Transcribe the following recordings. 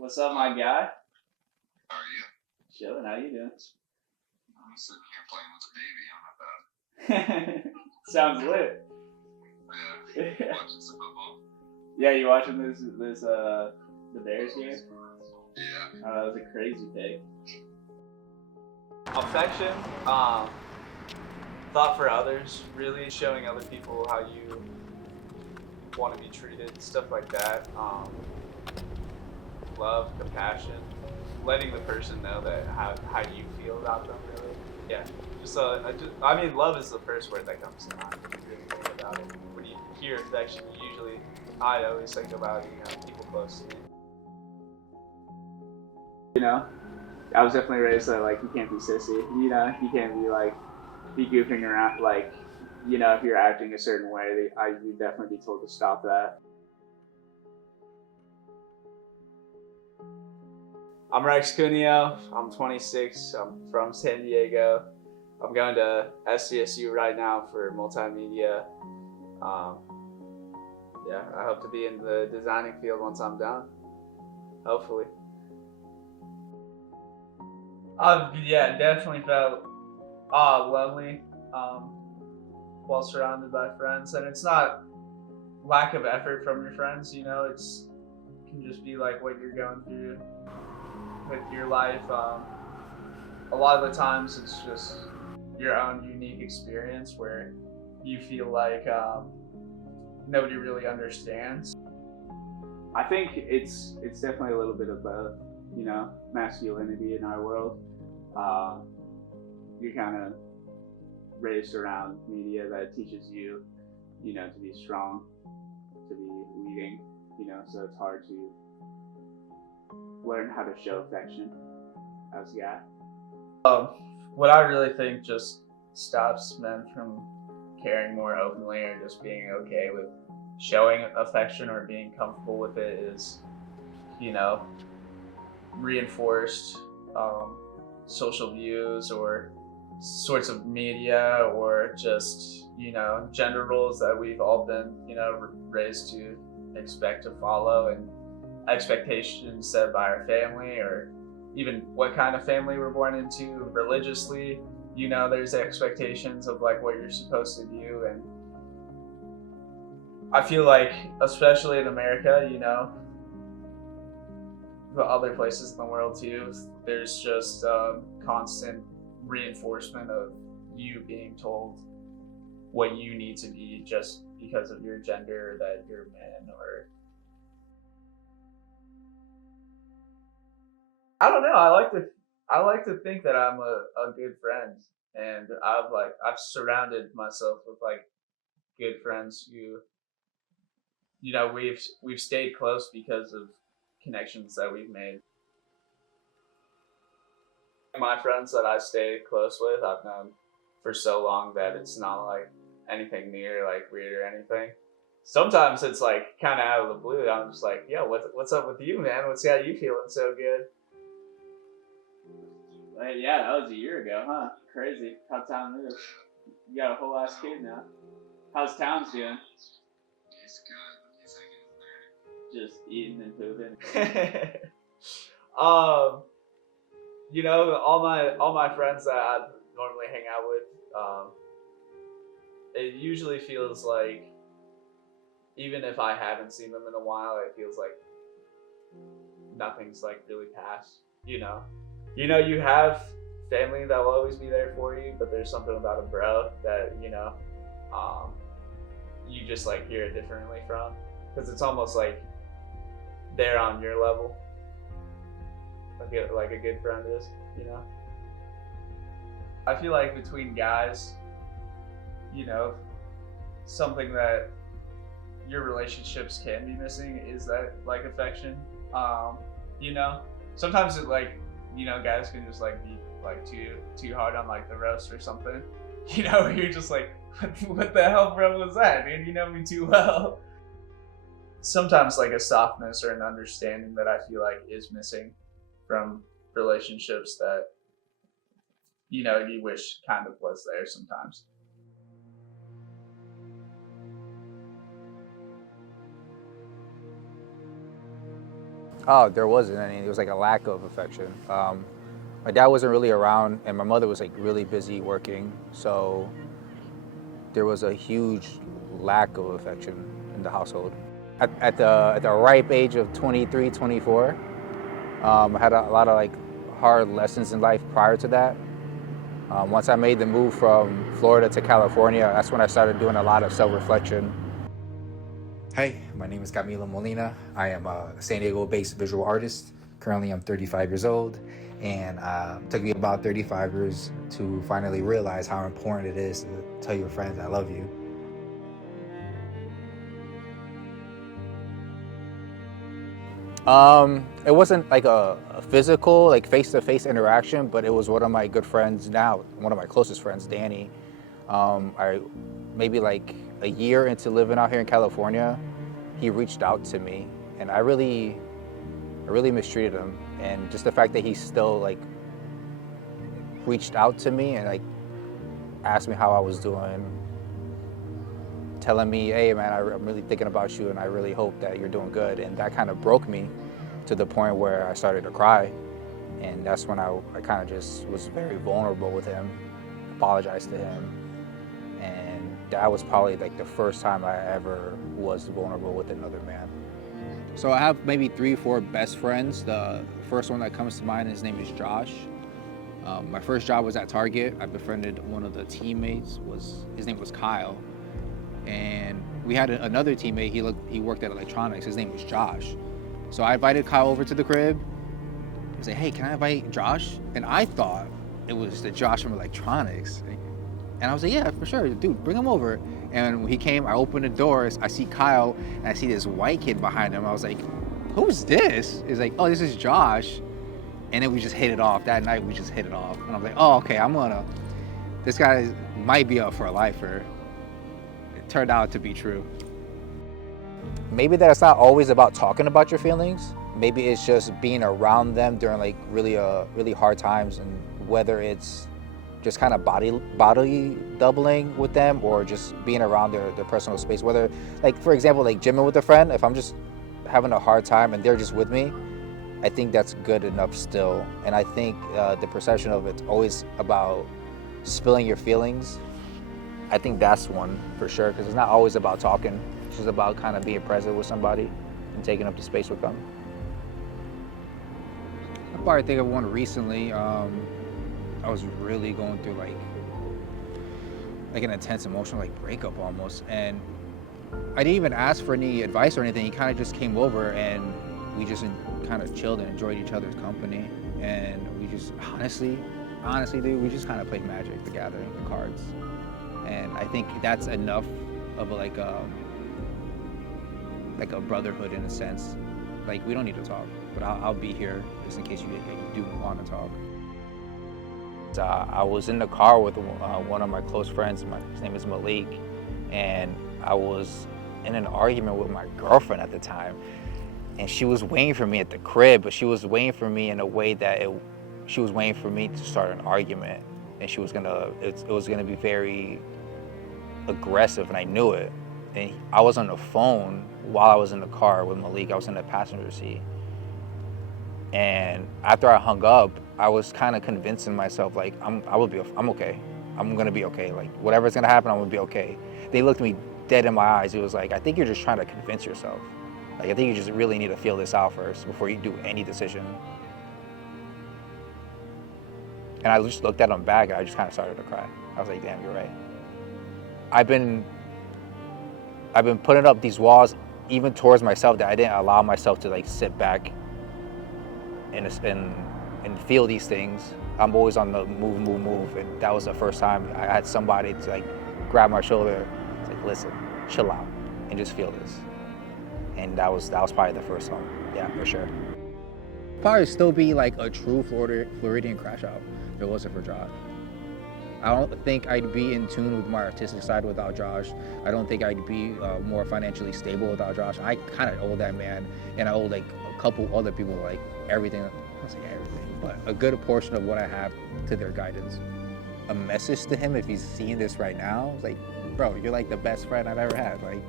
What's up, my guy? How are you? Chilling. How you doing? I'm sitting here playing with the baby. I'm not bad. Sounds lit. Yeah. Watching some football. Yeah, you watching this the Bears game? Yeah. Oh, that was a crazy pick. Affection, thought for others, really showing other people how you want to be treated, stuff like that. Love, compassion, letting the person know that how you feel about them, really. Yeah, I mean, love is the first word that comes to mind when you really think about it. When you hear affection, I always think about, people close to me. You know, I was definitely raised that like you can't be sissy. You know, you can't be goofing around. Like, if you're acting a certain way, you'd definitely be told to stop that. I'm Rex Cuneo. I'm 26. I'm from San Diego. I'm going to SDSU right now for multimedia. Yeah, I hope to be in the designing field once I'm done. Hopefully. Yeah, definitely felt lonely while surrounded by friends, and it's not lack of effort from your friends. It can just be like what you're going through with your life. A lot of the times it's just your own unique experience where you feel like nobody really understands. I think it's definitely a little bit of both. Masculinity in our world. You're kind of raised around media that teaches you, to be strong, to be leading. So it's hard to learn how to show affection as a guy. What I really think just stops men from caring more openly or just being okay with showing affection or being comfortable with it is, reinforced social views or sorts of media or just, gender roles that we've all been, raised to expect to follow, and expectations set by our family or even what kind of family we're born into religiously. There's expectations of like what you're supposed to do, and I feel like, especially in America, but other places in the world too, there's just constant reinforcement of you being told what you need to be just because of your gender, or that you're a man, or I don't know. I like to think that I'm a good friend, and I've surrounded myself with like good friends who, we've stayed close because of connections that we've made. My friends that I stay close with, I've known for so long that it's not like anything near like weird or anything. Sometimes it's like kind of out of the blue. I'm just like, yo, what's up with you, man? What's got you feeling so good? Yeah, that was a year ago, huh? Crazy how town moves. You got a whole ass kid now. How's Towns doing? He's good. He's hanging in there. Just eating and pooping. All my friends that I normally hang out with, it usually feels like, even if I haven't seen them in a while, it feels like nothing's like really passed. You have family that will always be there for you, but there's something about a bro that you just like hear it differently from, because it's almost like they're on your level, like a good friend is. I feel like between guys, something that your relationships can be missing is that like affection. Sometimes it like, guys can just like be like too hard on like the roast or something. You're just like, what the hell, bro, was that, dude? You know me too well. Sometimes like a softness or an understanding that I feel like is missing from relationships that, you wish kind of was there sometimes. Oh, there wasn't any. It was like a lack of affection. My dad wasn't really around, and my mother was like really busy working, so there was a huge lack of affection in the household. At the ripe age of 23, 24, I had a lot of like hard lessons in life prior to that. Once I made the move from Florida to California, that's when I started doing a lot of self-reflection. Hey, my name is Camilo Molina. I am a San Diego-based visual artist. Currently, I'm 35 years old, and it took me about 35 years to finally realize how important it is to tell your friends I love you. It wasn't like a physical, like face-to-face interaction, but it was one of my good friends now, one of my closest friends, Danny. I maybe like a year into living out here in California, he reached out to me, and I really mistreated him. And just the fact that he still like reached out to me and like asked me how I was doing, telling me, hey man, I'm really thinking about you and I really hope that you're doing good. And that kind of broke me to the point where I started to cry. And that's when I kind of just was very vulnerable with him, apologized to him. And that was probably like the first time I ever was vulnerable with another man. So I have maybe 3 or 4 best friends. The first one that comes to mind, his name is Josh. My first job was at Target. I befriended one of the teammates, his name was Kyle. And we had another teammate, he worked at electronics, his name was Josh. So I invited Kyle over to the crib. I said, hey, can I invite Josh? And I thought it was the Josh from electronics. And I was like, yeah, for sure, dude, bring him over. And when he came, I opened the doors, I see Kyle, and I see this white kid behind him. I was like, who's this? He's like, oh, this is Josh. And then we just hit it off. That night, we just hit it off. And I was like, oh, okay, this guy might be up for a lifer. It turned out to be true. Maybe that it's not always about talking about your feelings. Maybe it's just being around them during like really hard times, and whether it's just kind of body doubling with them or just being around their personal space. Whether, like, for example, like gymming with a friend, if I'm just having a hard time and they're just with me, I think that's good enough still. And I think the perception of it's always about spilling your feelings. I think that's one for sure, because it's not always about talking. It's just about kind of being present with somebody and taking up the space with them. I probably think of one recently. I was really going through like an intense emotional like breakup almost, and I didn't even ask for any advice or anything. He kind of just came over and we just kind of chilled and enjoyed each other's company, and we just honestly dude, we just kind of played Magic the Gathering, the cards. And I think that's enough of like a brotherhood in a sense. Like, we don't need to talk, but I'll be here just in case you do want to talk. I was in the car with one of my close friends. His name is Malik, and I was in an argument with my girlfriend at the time, and she was waiting for me at the crib, but she was waiting for me in a way that she was waiting for me to start an argument, and it was gonna be very aggressive, and I knew it. And I was on the phone while I was in the car with Malik. I was in the passenger seat, and after I hung up, I was kind of convincing myself, like, I'm okay. I'm gonna be okay. Like, whatever's gonna happen, I'm gonna be okay. They looked me dead in my eyes. It was like, I think you're just trying to convince yourself. Like, I think you just really need to feel this out first before you do any decision. And I just looked at him back, and I just kind of started to cry. I was like, damn, you're right. I've been putting up these walls even towards myself, that I didn't allow myself to like sit back and feel these things. I'm always on the move, and that was the first time I had somebody to like grab my shoulder. It's like, listen, chill out and just feel this. And that was probably the first one. Yeah, for sure. Probably still be like a true Floridian crash out if it wasn't for Josh. I don't think I'd be in tune with my artistic side without Josh. I don't think I'd be more financially stable without Josh. I kind of owe that man, and I owe like a couple other people like everything. I don't say everything, but a good portion of what I have to their guidance. A message to him if he's seeing this right now, it's like, bro, you're like the best friend I've ever had. Like,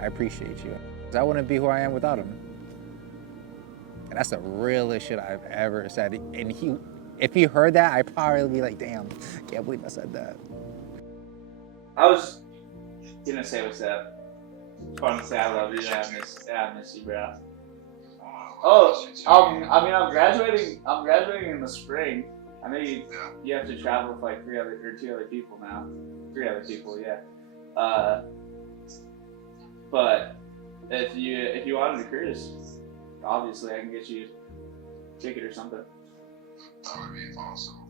I appreciate you. I wouldn't be who I am without him. And That's the realest shit I've ever said. And if he heard that, I'd probably be like, damn, can't believe I said that. I was gonna say what's up. It's fun to say I love you. I miss you, bro. Oh, I'm graduating. I'm graduating in the spring. I know you have to travel with like 2 other people now. 3 other people, yeah. But if you wanted to cruise, obviously I can get you a ticket or something. That would be awesome.